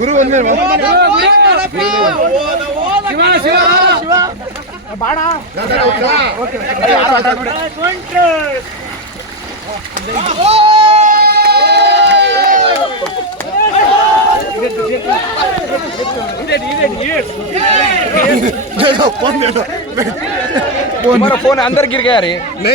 குரு அந்த இருக்காரு நீ